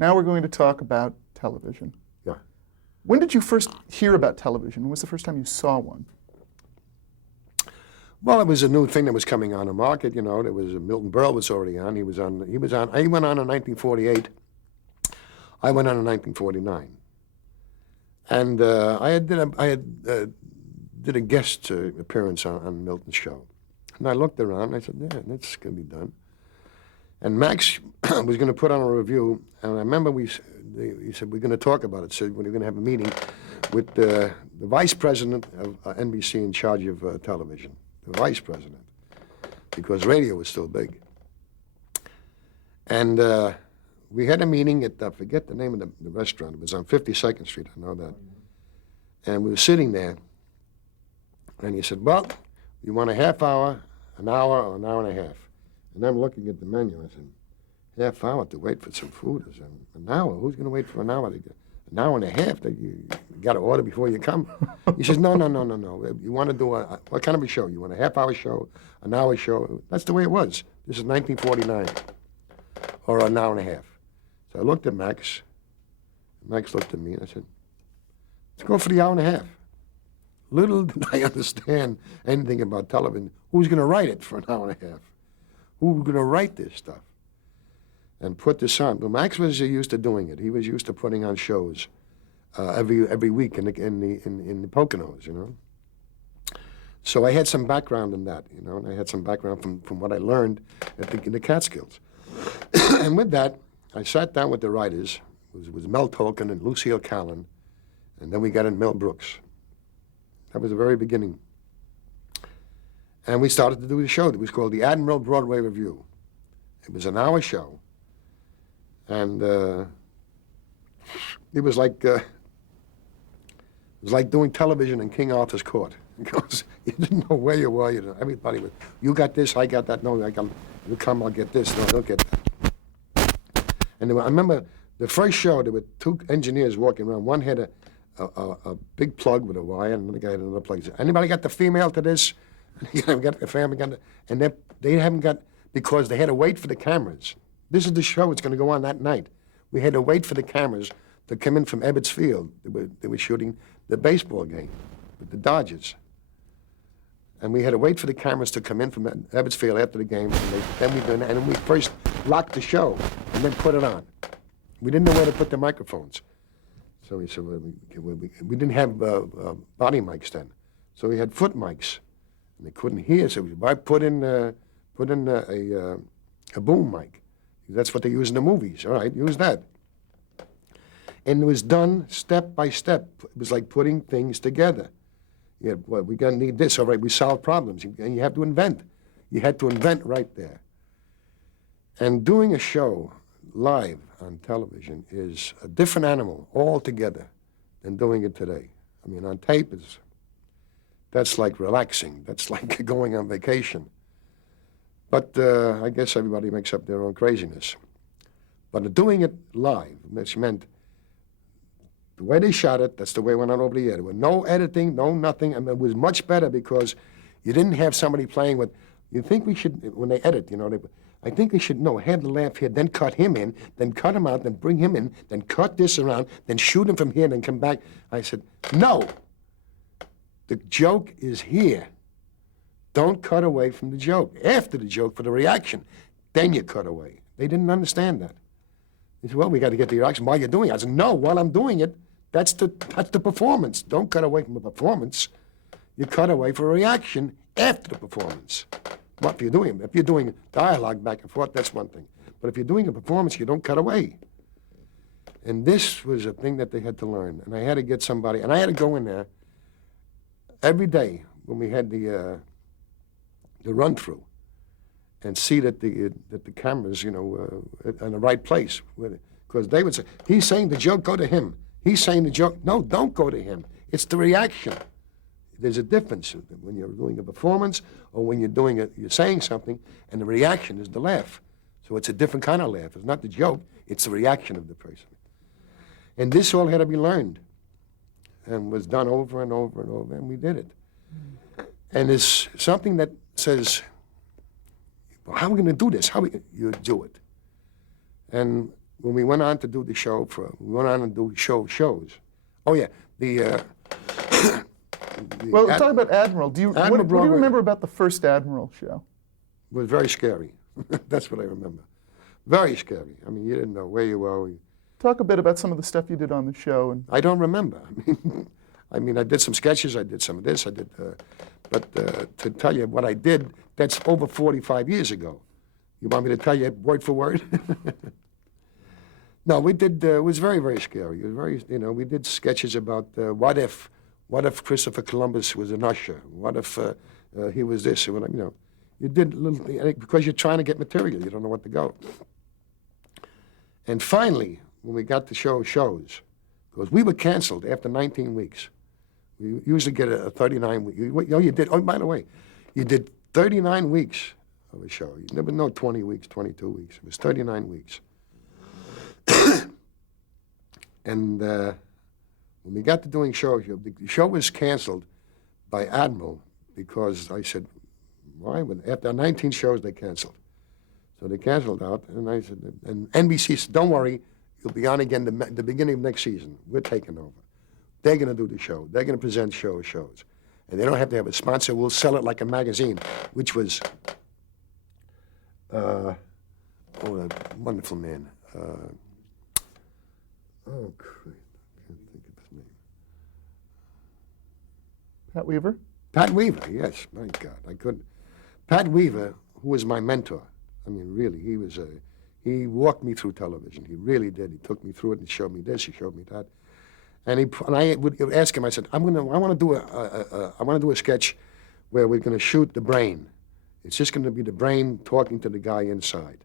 Now we're going to talk about television. Yeah. When did you first hear about television? When was the first time you saw one? Well, it was a new thing that was coming on the market. You know, there was Milton Berle was already on. He went on in 1948. I went on in 1949, and I did a guest appearance on Milton's show, and I looked around and I said, "Yeah, that's gonna be done." And Max was going to put on a review, and I remember he said, "We're going to talk about it. So we're going to have a meeting with the vice president of NBC in charge of television, the vice president, because radio was still big." And we had a meeting at, I forget the name of the restaurant. It was on 52nd Street, I know that. And we were sitting there, and he said, "Well, you want a half hour, an hour, or an hour and a half?" And I'm looking at the menu. I said, half hour to wait for some food? I said, an hour? Who's going to wait for an hour? An hour and a half? You got to order before you come? He says, no. You want to do what kind of a show? You want a half-hour show, an hour show? That's the way it was. This is 1949, or an hour and a half. So I looked at Max. Max looked at me, and I said, let's go for the hour and a half. Little did I understand anything about television. Who's going to write it for an hour and a half? Who's going to write this stuff and put this on? Well, Max was used to doing it. He was used to putting on shows every week in the Poconos, you know. So I had some background in that, you know, and I had some background from what I learned in the Catskills. And with that, I sat down with the writers. It was Mel Tolkien and Lucille Callan, and then we got in Mel Brooks. That was the very beginning. And we started to do the show. It was called the Admiral Broadway Revue. It was an hour show. And it was like doing television in King Arthur's court. Because you didn't know where you were. Everybody was, you got this, I got that. No, you come, I'll get this. No, don't get that. And I remember the first show, there were two engineers walking around. One had a big plug with a wire, and another guy had another plug. He said, anybody got the female to this? Got the family, and they haven't got, because they had to wait for the cameras. This is the show that's going to go on that night. We had to wait for the cameras to come in from Ebbets Field. They were shooting the baseball game with the Dodgers. And we had to wait for the cameras to come in from Ebbets Field after the game, and then we first locked the show and then put it on. We didn't know where to put the microphones. So we said, we didn't have body mics then. So we had foot mics. And they couldn't hear, so I put in a boom mic. That's what they use in the movies. All right, use that. And it was done step by step. It was like putting things together. You had, well, we're going to need this. All right, we solve problems. And you have to invent. You had to invent right there. And doing a show live on television is a different animal altogether than doing it today. I mean, on tape is... That's like relaxing. That's like going on vacation. But I guess everybody makes up their own craziness. But doing it live, which meant the way they shot it, that's the way it went on over the air. There was no editing, no nothing. And it was much better because you didn't have somebody playing with, you think we should, when they edit, you know, I think we should, no, have the laugh here, then cut him in, then cut him out, then bring him in, then cut this around, then shoot him from here, then come back. I said, no. The joke is here. Don't cut away from the joke. After the joke, for the reaction, then you cut away. They didn't understand that. They said, well, we got to get the reaction while you're doing it. I said, no, while I'm doing it, that's the performance. Don't cut away from the performance. You cut away for a reaction after the performance. What if you're doing dialogue back and forth, that's one thing. But if you're doing a performance, you don't cut away. And this was a thing that they had to learn. And I had to get somebody, and I had to go in there every day when we had the run-through and see that the cameras, you know, in the right place. Because they would say, he's saying the joke, go to him. He's saying the joke, no, don't go to him. It's the reaction. There's a difference when you're doing a performance or when you're saying something, and the reaction is the laugh. So it's a different kind of laugh. It's not the joke, it's the reaction of the person. And this all had to be learned and was done over and over and over, and we did it. And it's something that says, well, how are we going to do this? You do it. And when we went on to do the show, we went on and do shows. Oh, yeah, Well, talk about Admiral. What do Broadway you remember about the first Admiral show? was very scary. That's what I remember. Very scary. I mean, you didn't know where you were. Talk a bit about some of the stuff you did on the show. And I don't remember. I mean, I did some sketches. I did some of this. But to tell you what I did, that's over 45 years ago. You want me to tell you word for word? No, we did. It was very, very scary. It was very, we did sketches about what if Christopher Columbus was an usher? What if he was this? Or whatever, you did little because you're trying to get material. You don't know what to go. And finally, when we got to shows, because we were canceled after 19 weeks. We usually get a 39-week. You did. Oh, by the way, you did 39 weeks of a show. You never know 20 weeks, 22 weeks. It was 39 weeks. And when we got to doing shows, the show was canceled by Admiral because I said, why? After 19 shows, they canceled. So they canceled out, and I said, and NBC said, don't worry, you'll be on again the beginning of next season. We're taking over. They're going to do the show. They're going to present shows. And they don't have to have a sponsor. We'll sell it like a magazine, which was, a wonderful man. Oh, great. I can't think of his name. Pat Weaver? Pat Weaver, yes. My God, I couldn't. Pat Weaver, who was my mentor. I mean, really, he walked me through television. He really did. He took me through it and showed me this, he showed me that. And I would ask him, I said, I want to do a sketch where we're going to shoot the brain. It's just going to be the brain talking to the guy inside.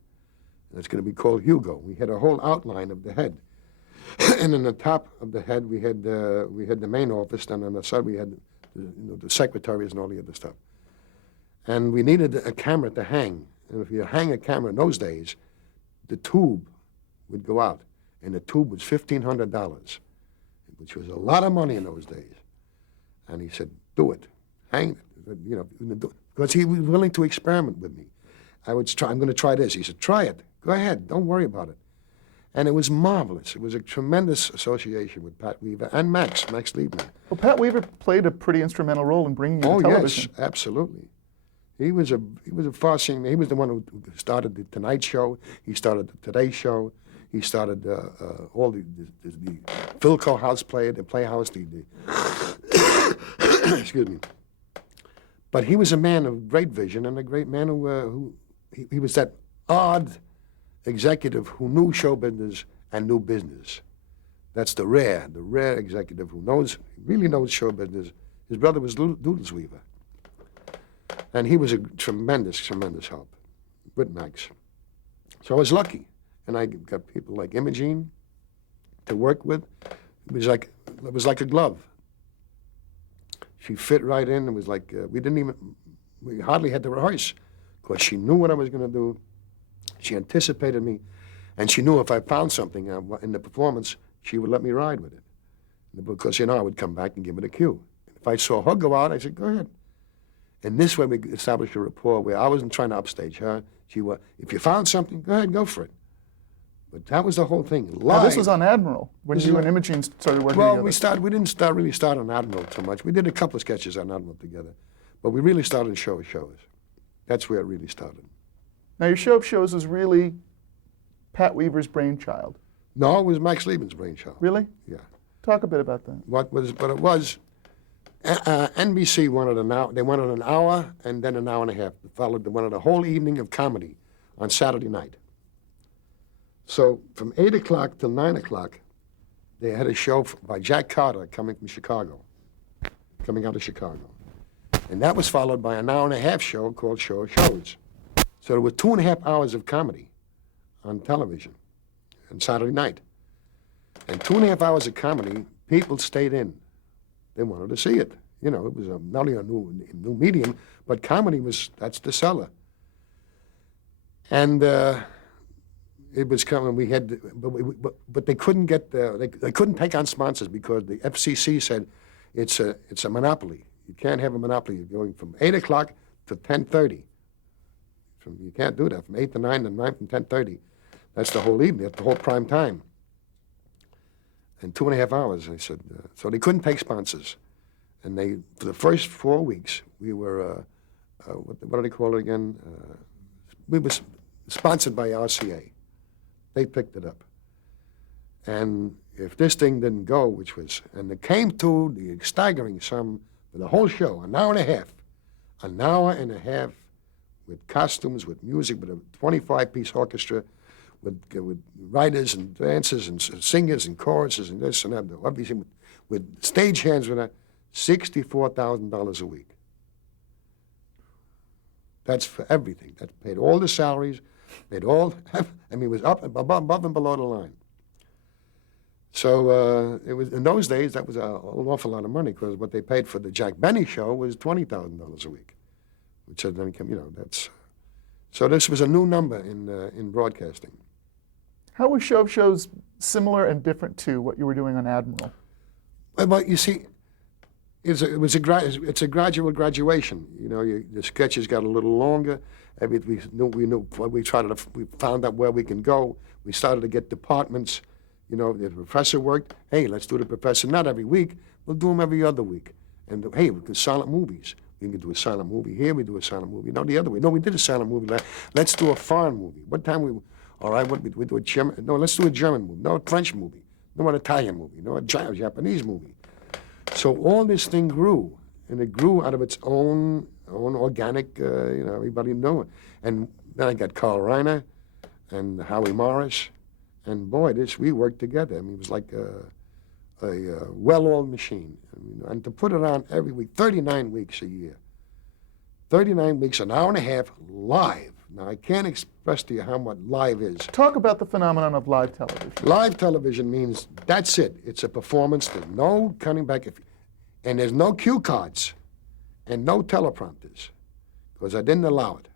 And it's going to be called Hugo. We had a whole outline of the head. And on the top of the head, we had the main office, and on the side we had the secretaries and all the other stuff. And we needed a camera to hang. And if you hang a camera in those days, the tube would go out. And the tube was $1,500, which was a lot of money in those days. And he said, do it. Hang it. Because he was willing to experiment with me. I'm going to try this. He said, try it. Go ahead. Don't worry about it. And it was marvelous. It was a tremendous association with Pat Weaver and Max Liebman. Well, Pat Weaver played a pretty instrumental role in bringing you to television. Oh, yes, absolutely. He was a far-seeing man. He was the one who started the Tonight Show. He started the Today Show. He started all the Philco House play, the Playhouse, excuse me. But he was a man of great vision and a great man who was that odd executive who knew show business and knew business. That's the rare executive who really knows show business. His brother was Doodles Weaver. And he was a tremendous, tremendous help with Max. So I was lucky. And I got people like Imogene to work with. It was like a glove. She fit right in. It was like we hardly had to rehearse because she knew what I was going to do. She anticipated me, and she knew if I found something in the performance, she would let me ride with it. Because, I would come back and give it a cue. If I saw her go out, I said, go ahead. And this way we established a rapport where I wasn't trying to upstage her. If you found something, go ahead, go for it. But that was the whole thing. Now, this was on Admiral, when you and Imogene started working together. Well, we didn't really start on Admiral too much. We did a couple of sketches on Admiral together. But we really started shows. That's where it really started. Now, your show of shows was really Pat Weaver's brainchild. No, it was Max Liebman's brainchild. Really? Yeah. Talk a bit about that. NBC wanted an hour. They wanted an hour and then an hour and a half. They wanted a whole evening of comedy on Saturday night. So from 8 o'clock till 9 o'clock, they had a show by Jack Carter coming out of Chicago. And that was followed by an hour and a half show called Show of Shows. So there were 2.5 hours of comedy on television on Saturday night. And 2.5 hours of comedy, people stayed in. They wanted to see it. It was not only a new medium, but comedy that's the seller. And it was coming. We had, but they couldn't they couldn't take on sponsors because the FCC said it's a monopoly. You can't have a monopoly. You're going from 8 o'clock to 10:30. You can't do that from 8 to 9 and 9 from 10:30. That's the whole evening, that's the whole prime time. And 2.5 hours, I said. So they couldn't take sponsors. And they, for the first 4 weeks, we were, what do they call it again? We were sponsored by RCA. They picked it up. And if this thing didn't go, which was, and it came to the staggering sum for the whole show, an hour and a half with costumes, with music, with a 25-piece orchestra, with writers and dancers and singers and choruses and this and that, everything, with stage hands with that, $64,000 a week. That's for everything. That paid all the salaries, paid all, I mean, it was up above and below the line. So it was, in those days, that was an awful lot of money, because what they paid for the Jack Benny show was $20,000 a week, which then, you know, that's, so this was a new number in broadcasting. How were shows similar and different to what you were doing on Admiral? Well, you see, it's a gradual graduation. You know, the sketches got a little longer. We found out where we can go. We started to get departments. You know, the professor worked. Hey, let's do the professor not every week. We'll do them every other week. And hey, we do silent movies. We can do a silent movie here. We do a silent movie. No, the other way. No, we did a silent movie. Let's do a foreign movie. What time we? All right, we do a German. No, let's do a German movie. No, a French movie. No, an Italian movie. No, a Japanese movie. So all this thing grew, and it grew out of its own organic. You know, everybody knew it. And then I got Carl Reiner, and Howie Morris, and boy, we worked together. I mean, it was like a well-oiled machine. I mean, and to put it on every week, 39 weeks a year, 39 weeks, an hour and a half live. Now, I can't express to you how much live is. Talk about the phenomenon of live television. Live television means that's it. It's a performance. There's no coming back. And there's no cue cards and no teleprompters, because I didn't allow it.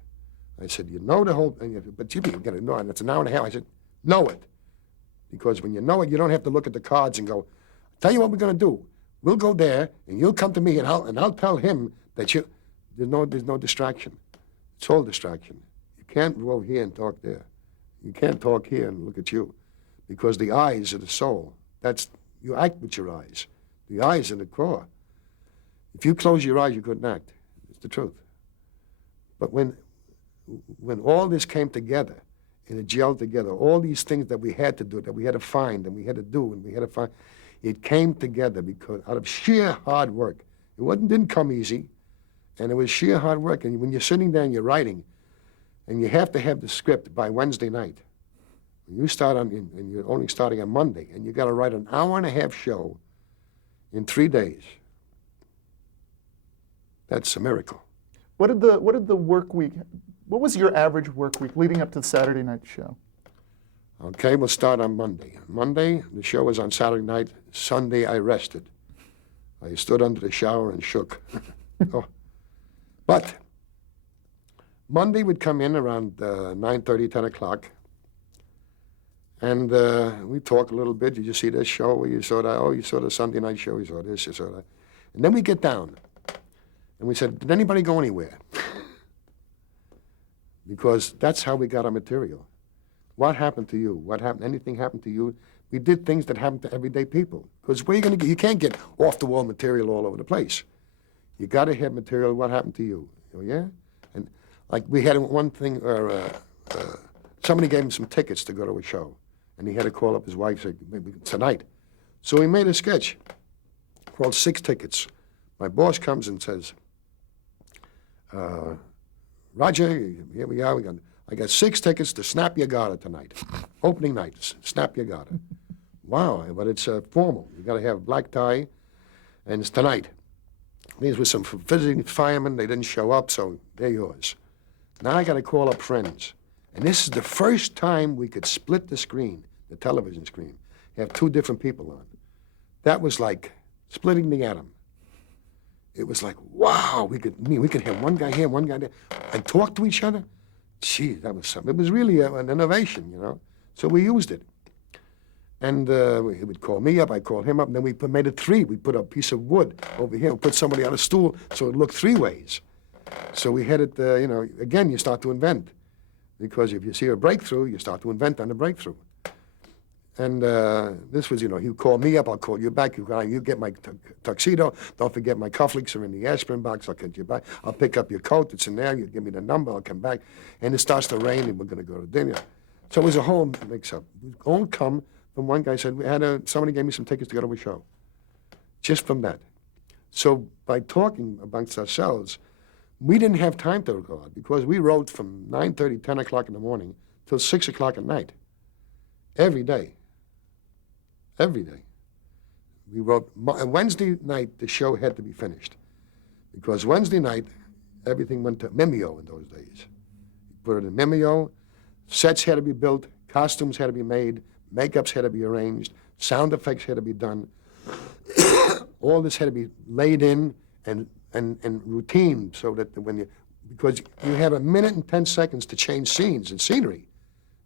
I said, you know the whole thing, but you got to know it. It's an hour and a half. I said, know it. Because when you know it, you don't have to look at the cards and go, tell you what we're going to do. We'll go there, and you'll come to me, and I'll tell him that there's no distraction. It's all distraction. You can't go here and talk there. You can't talk here and look at you, because the eyes are the soul. You act with your eyes. The eyes are the core. If you close your eyes, you couldn't act. It's the truth. But when all this came together, and it gelled together, all these things that we had to do, that we had to find, and we had to do, and we had to find, it came together because out of sheer hard work. It didn't come easy, and it was sheer hard work. And when you're sitting there and you're writing, and you have to have the script by Wednesday night, you start and you're only starting on Monday, and you got to write an hour and a half show in 3 days. That's a miracle. What did the work week? What was your average work week leading up to the Saturday night show? Okay, we'll start on Monday. Monday, the show was on Saturday night. Sunday, I rested. I stood under the shower and shook. Oh. But Monday would come in around 9:30, 10 o'clock, and we talk a little bit. Did you see this show? You saw that? Oh, you saw the Sunday night show. You saw this, you saw that. And then we get down, and we said, did anybody go anywhere? Because that's how we got our material. What happened to you? What happened? Anything happened to you? We did things that happened to everyday people. Because where are you going to get? You can't get off-the-wall material all over the place. You got to have material. What happened to you? Oh, yeah? And like we had one thing where somebody gave him some tickets to go to a show. And he had to call up his wife and say, maybe tonight. So he made a sketch called 6 Tickets. My boss comes and says, Roger, here we are. I got 6 tickets to Snap Your Garter tonight. Opening night, Snap Your Garter. Wow, but it's formal. You got to have a black tie, and it's tonight. These were some visiting firemen. They didn't show up, so they're yours. Now I got to call up friends. And this is the first time we could split the screen, the television screen, have 2 different people on. That was like splitting the atom. It was like, wow, we could have one guy here, one guy there, and talk to each other. Gee, that was something. It was really an innovation, you know. So we used it. And he would call me up, I'd call him up, and then we made it 3. We put a piece of wood over here, and put somebody on a stool so it looked 3 ways. So we had it, you know, again, you start to invent. Because if you see a breakthrough, you start to invent on the breakthrough. And this was, you know, he called me up, I'll call you back. You get my tuxedo. Don't forget my cufflinks are in the aspirin box. I'll get you back. I'll pick up your coat. It's in there. You give me the number. I'll come back. And it starts to rain, and we're going to go to dinner. So it was a whole mix-up. It all come from one guy said, somebody gave me some tickets to go to a show. Just from that. So by talking amongst ourselves, we didn't have time to record because we wrote from 9:30, 10 o'clock in the morning till 6 o'clock at night. Every day. Every day. We wrote, Wednesday night, the show had to be finished. Because Wednesday night, everything went to Mimeo in those days. You put it in Mimeo, sets had to be built, costumes had to be made, makeups had to be arranged, sound effects had to be done. All this had to be laid in and routine so that because you have a minute and 10 seconds to change scenes and scenery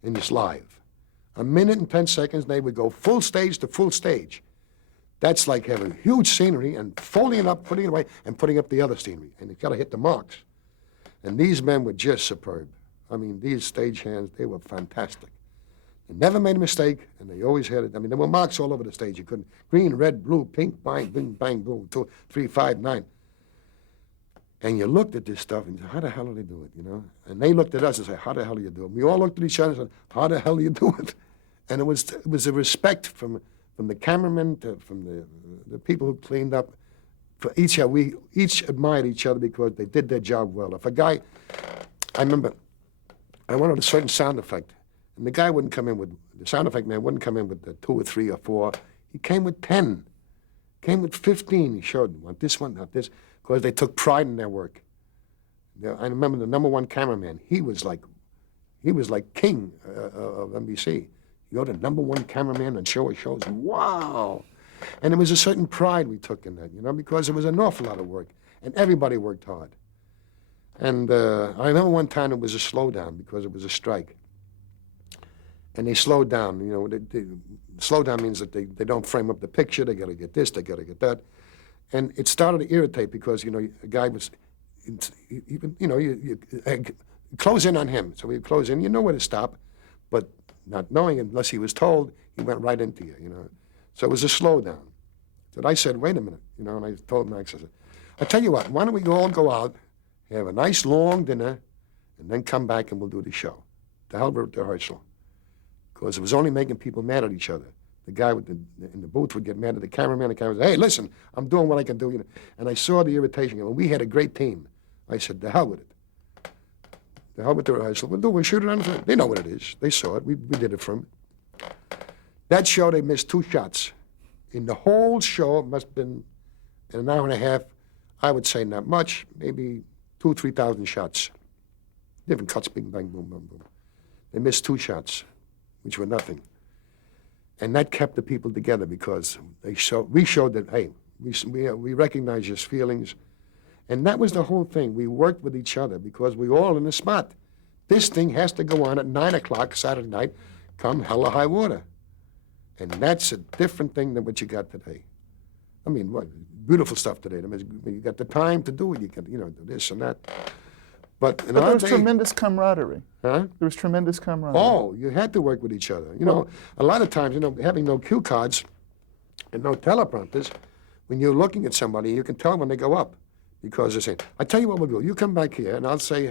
in this live. A minute and 10 seconds, they would go full stage to full stage. That's like having huge scenery and folding it up, putting it away, and putting up the other scenery. And you've got to hit the marks. And these men were just superb. I mean, these stagehands, they were fantastic. They never made a mistake, and they always had it. I mean, there were marks all over the stage. You couldn't, green, red, blue, pink, bang, bing, bang, boom, 2, 3, 5, 9. And you looked at this stuff and you said, how the hell do they do it, you know? And they looked at us and said, how the hell do you do it? We all looked at each other and said, how the hell do you do it? And it was a respect from the cameramen to from the people who cleaned up. For each other, we each admired each other because they did their job well. If a guy, I remember, I wanted a certain sound effect, and the guy wouldn't come in with, the sound effect man wouldn't come in with the 2 or 3 or 4. He came with 10, came with 15. He showed them, want this one, not this, because they took pride in their work. I remember the #1 cameraman. He was like king of NBC. You're the #1 cameraman on shows. Wow! And there was a certain pride we took in that, you know, because it was an awful lot of work, and everybody worked hard. And I remember one time it was a slowdown because it was a strike. And they slowed down, you know, slow down means that they don't frame up the picture, they got to get this, they got to get that. And it started to irritate because, you know, a guy was, you know, you close in on him. So we close in, you know where to stop, but not knowing unless he was told, he went right into you, you know. So it was a slowdown. So I said, wait a minute, you know, and I told Max, I said, I tell you what, why don't we all go out, have a nice long dinner, and then come back and we'll do the show. The hell with the rehearsal. Because it was only making people mad at each other. The guy in the booth would get mad at the cameraman. The cameraman would say, hey, listen, I'm doing what I can do. You know? And I saw the irritation. And we had a great team. I said, the hell with it. The hell with the rehearsal. We'll shoot it on the film. They know what it is. They saw it. We did it for them. That show, they missed 2 shots. In the whole show, it must have been an hour and a half. I would say not much, maybe 2,000 or 3,000 shots. Different cuts, bing, bang, boom, boom, boom. They missed 2 shots, which were nothing. And that kept the people together because we showed that, hey, we recognize your feelings. And that was the whole thing. We worked with each other because we were all in the spot. This thing has to go on at 9 o'clock Saturday night, come hell or high water. And that's a different thing than what you got today. I mean, what beautiful stuff today. I mean, you got the time to do it. You can, you know, do this and that. But there was tremendous camaraderie. Huh? There was tremendous camaraderie. Oh, you had to work with each other. You know, a lot of times, you know, having no cue cards and no teleprompters, when you're looking at somebody, you can tell when they go up. Because they're saying, I tell you what we'll do. You come back here, and I'll say,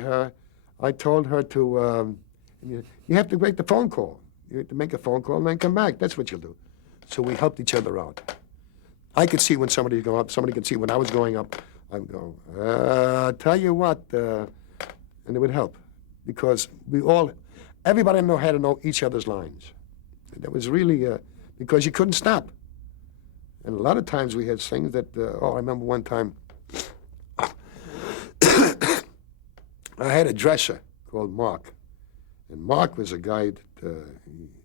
I told her to, you have to make the phone call. You have to make a phone call and then come back. That's what you'll do. So we helped each other out. I could see when somebody's going up. Somebody could see when I was going up. I'd go, tell you what, and it would help. Because everybody had to know each other's lines. And that was really, because you couldn't stop. And a lot of times we had things that, I remember one time, I had a dresser called Mark. And Mark was a guy that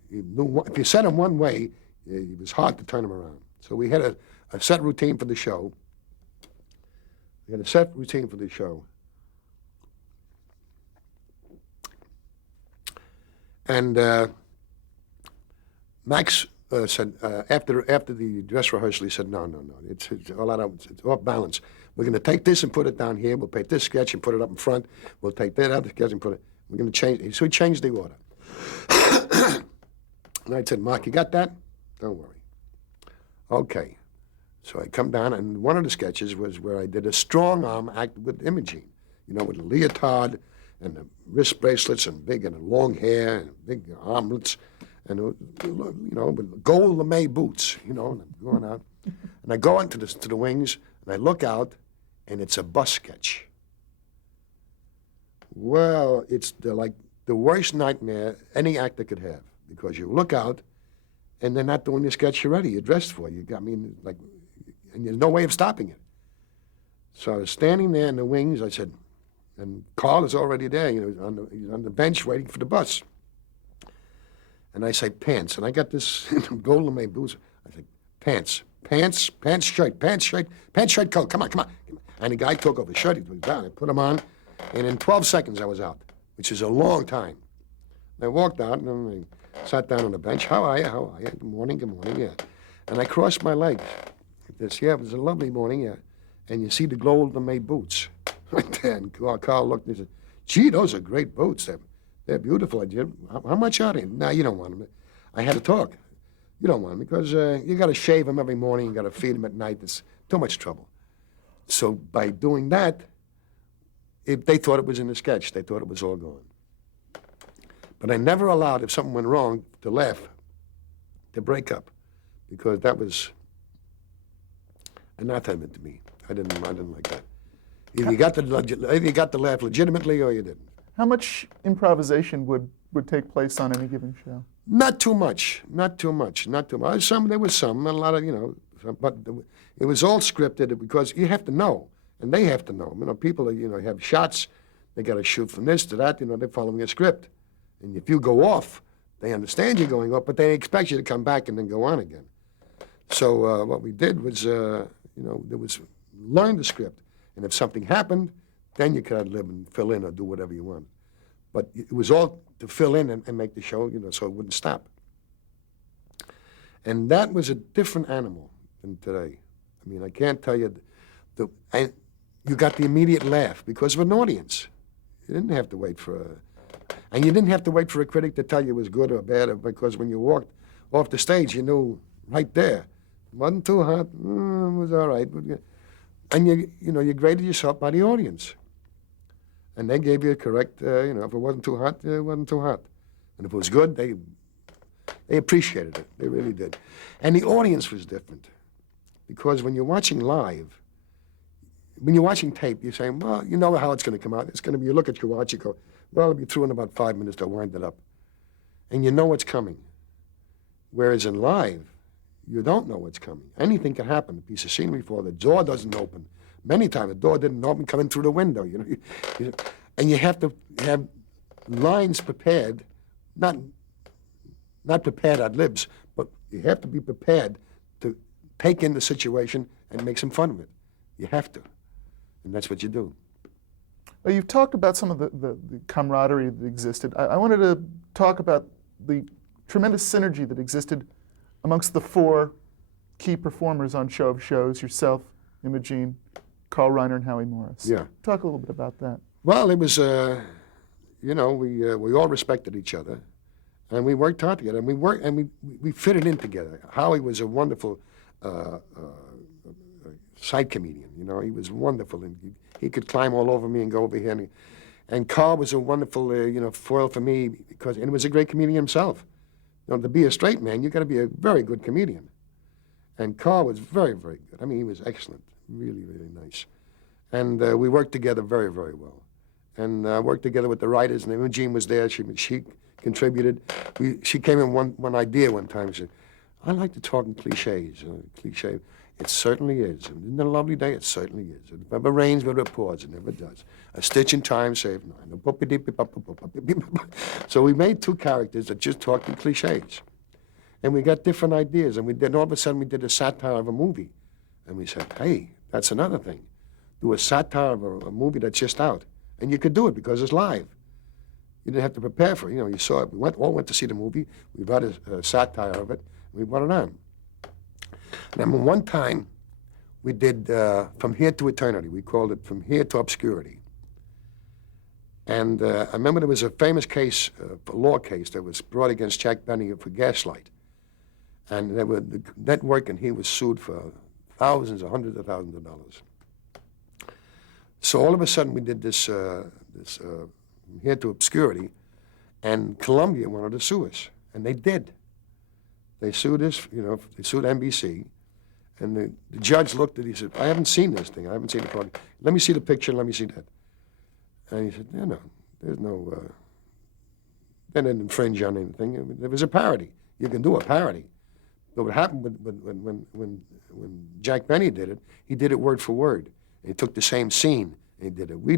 he knew, if you set him one way, it was hard to turn him around. So we had a set routine for the show. And Max said, after the dress rehearsal, he said, no, it's off balance. We're going to take this and put it down here. We'll take this sketch and put it up in front. We'll take that other sketch and put it. We're going to change. So he changed the order. And I said, Mark, you got that? Don't worry. Okay. So I come down, and one of the sketches was where I did a strong arm act with Imogene, you know, with a leotard and the wrist bracelets and big and long hair and big armlets and, you know, with gold lame boots, you know, and I'm going out. And I go into to the wings, and I look out, and it's a bus sketch. Well, it's like the worst nightmare any actor could have, because you look out, and they're not doing your sketch you're ready. You're dressed for. And there's no way of stopping it. So I was standing there in the wings. I said, and Carl is already there. You know, he's on the bench waiting for the bus. And I say, pants. And I got this golden lame boots. I said, pants, shirt, coat. Come on. And the guy took off his shirt. He was down. I put him on. And in 12 seconds, I was out, which is a long time. And I walked out, and I sat down on the bench. How are you? Good morning, yeah. And I crossed my legs. Yeah, it was a lovely morning, yeah. And you see the golden made boots right there. And Carl looked and he said, gee, those are great boots. They're beautiful. How much are they? No, you don't want them. I had to talk. You don't want them because you got to shave them every morning. You got to feed them at night. It's too much trouble. So by doing that, they thought it was in the sketch. They thought it was all gone. But I never allowed, if something went wrong, to laugh, to break up, because that was anathema to me. I didn't like that. Either you got the laugh legitimately, or you didn't. How much improvisation would take place on any given show? Not too much. There was some, a lot of, you know, but it was all scripted because you have to know, and they have to know. You know, people, you know, have shots. They got to shoot from this to that. You know, they're following a script. And if you go off, they understand you're going off, but they expect you to come back and then go on again. So what we did was, you know, learn the script. And if something happened, then you could ad lib and fill in or do whatever you want. But it was all to fill in and make the show, you know, so it wouldn't stop. And that was a different animal than today. I mean, I can't tell you, and you got the immediate laugh because of an audience. You didn't have to wait and you didn't have to wait for a critic to tell you it was good or bad, because when you walked off the stage, you knew right there. It wasn't too hot, it was all right. And you graded yourself by the audience. And they gave you a correct, you know, if it wasn't too hot, it wasn't too hot. And if it was good, they appreciated it. They really did. And the audience was different. Because when you're watching live, when you're watching tape, you're saying, well, you know how it's going to come out. It's going to be, you look at your watch, you go, well, it'll be through in about 5 minutes, they'll wind it up. And you know what's coming. Whereas in live, you don't know what's coming. Anything can happen. A piece of scenery fall, the door doesn't open. Many times the door didn't open coming through the window, you know. And you have to have lines prepared, not prepared ad libs, but you have to be prepared to take in the situation and make some fun of it. You have to. And that's what you do. Well, you've talked about some of the camaraderie that existed. I wanted to talk about the tremendous synergy that existed amongst the four key performers on Show of Shows, yourself, Imogene, Carl Reiner, and Howie Morris. Yeah. Talk a little bit about that. Well, it was, you know, we all respected each other, and we worked hard together, and we fitted in together. Howie was a wonderful side comedian, you know. He was wonderful, and he could climb all over me and go over here. And Carl was a wonderful, you know, foil for me, and he was a great comedian himself. You know, to be a straight man, you got to be a very good comedian. And Carl was very, very good. I mean, he was excellent, really, really nice. And we worked together very, very well. And worked together with the writers, and Imogene was there. She contributed. She came in one idea one time. She said, I like to talk in cliches. Cliche. It certainly is. Isn't it a lovely day? It certainly is. If it ever rains, but it pours. It never does. A stitch in time saves nine. So we made two characters that just talked in cliches. And we got different ideas. And all of a sudden we did a satire of a movie. And we said, hey, that's another thing. Do a satire of a movie that's just out. And you could do it because it's live. You didn't have to prepare for it. You know, you saw it. We all went to see the movie. We wrote a satire of it. And we brought it on. And one time, we did From Here to Eternity. We called it From Here to Obscurity. And I remember there was a famous case, a law case that was brought against Jack Benny for gaslight. And there were the network, and he was sued for thousands or hundreds of thousands of dollars. So all of a sudden we did this, here to obscurity, and Columbia wanted to sue us, and they did. They sued us, they sued NBC, and the judge looked at it, he said, I haven't seen this thing, I haven't seen the product. Let me see the picture, let me see that. And he said, no, there's no, they didn't infringe on anything. I mean, there was a parody. You can do a parody. But what happened when Jack Benny did it, he did it word for word. And he took the same scene and he did it. We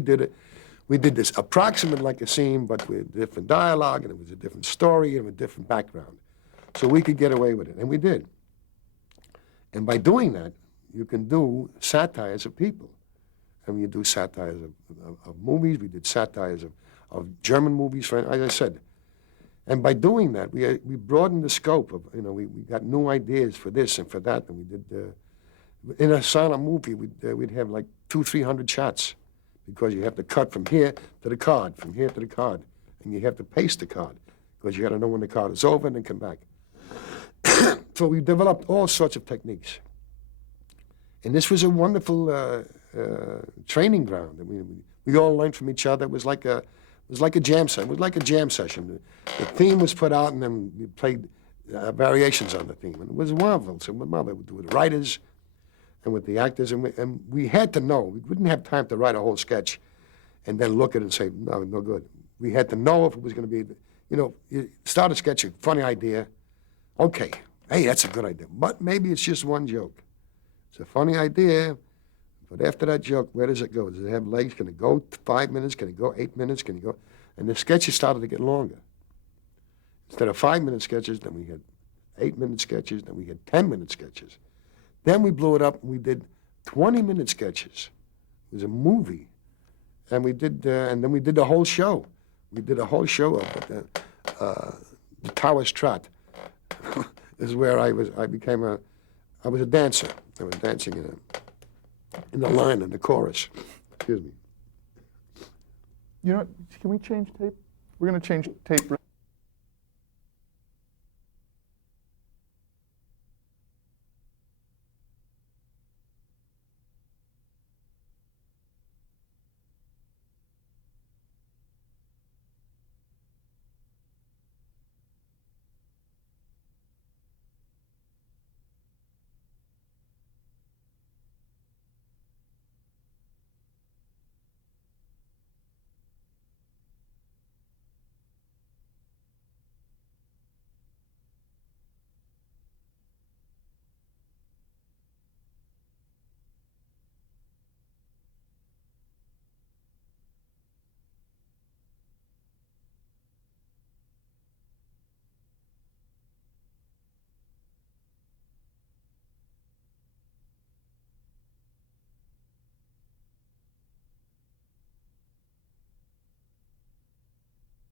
did this approximate like a scene, but with different dialogue, and it was a different story and a different background. So we could get away with it, and we did. And by doing that, you can do satires of people. And you do satires of movies. We did satires of German movies, as I said. And by doing that, we broadened the scope of, we got new ideas for this and for that. And we did, in a silent movie, we'd have like 200-300 shots, because you have to cut from here to the card, from here to the card. And you have to paste the card, because you got to know when the card is over and then come back. So we developed all sorts of techniques. And this was a wonderful training ground. I mean, we all learned from each other. It was like a jam session. It was like a jam session. The theme was put out, and then we played variations on the theme. And it was wonderful. So with the writers and with the actors, and we had to know. We wouldn't have time to write a whole sketch and then look at it and say, no good. We had to know if it was going to be, you start a sketch, a funny idea. Okay, hey, that's a good idea. But maybe it's just one joke. It's a funny idea. But after that joke, where does it go? Does it have legs? Can it go 5 minutes? Can it go 8 minutes? Can it go? And the sketches started to get longer. Instead of 5-minute sketches, then we had 8-minute sketches, then we had 10-minute sketches. Then we blew it up and we did 20-minute sketches. It was a movie. And we did, and then we did the whole show. We did a whole show of the Taoist Trot. This is where I was a dancer. I was dancing in the line, in the chorus. Excuse me. Can we change tape? We're going to change tape.